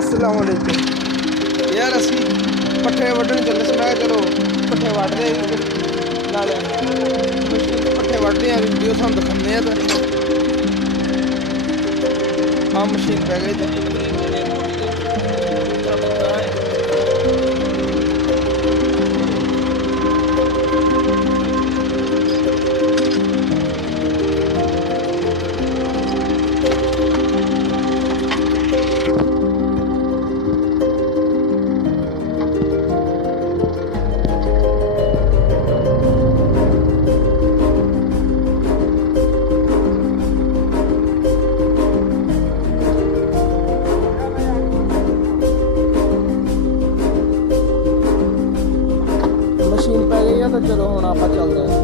अस्सलाम वालेकुम यार असी पट्ठे वड्ढन चले सी। मैं चलो पट्ठे वड्ढदे नाले पट्ठे वड्ढदे आ वीडियो तुहानूं दिखाने आ मशीन पै गई मशीन पै गई है। तो चलो हुण आपां चलदे हां।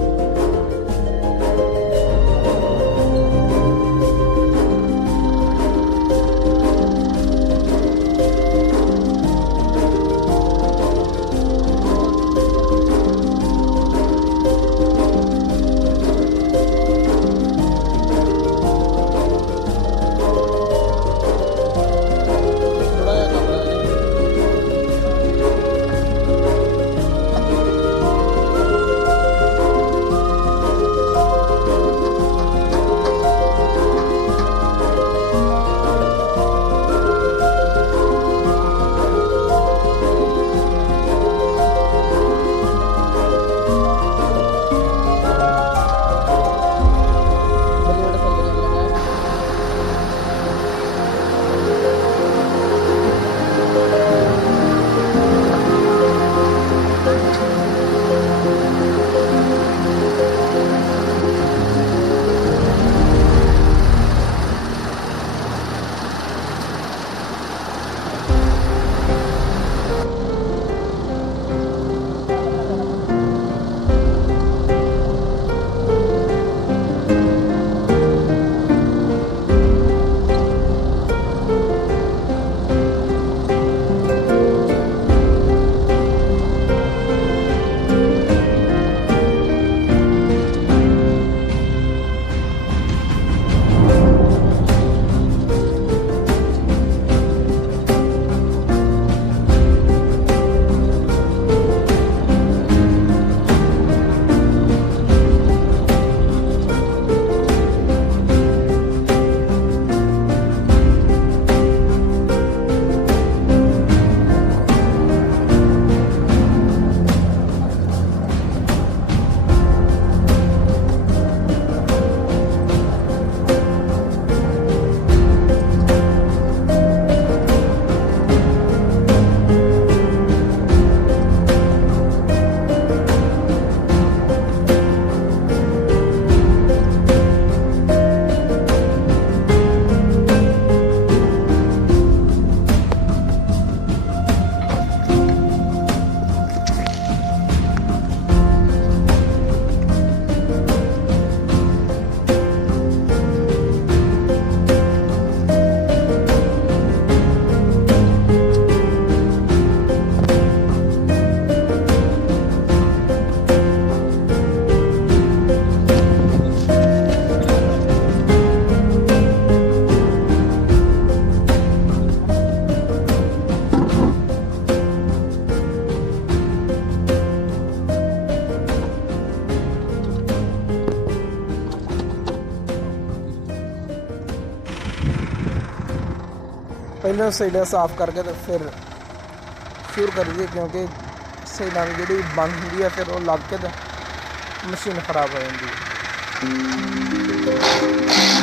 पहले साइड साफ करके तो फिर शुरू करिए, क्योंकि साइडा की जी बंद होंगी है फिर वो लग के तो मशीन खराब हो जाती है।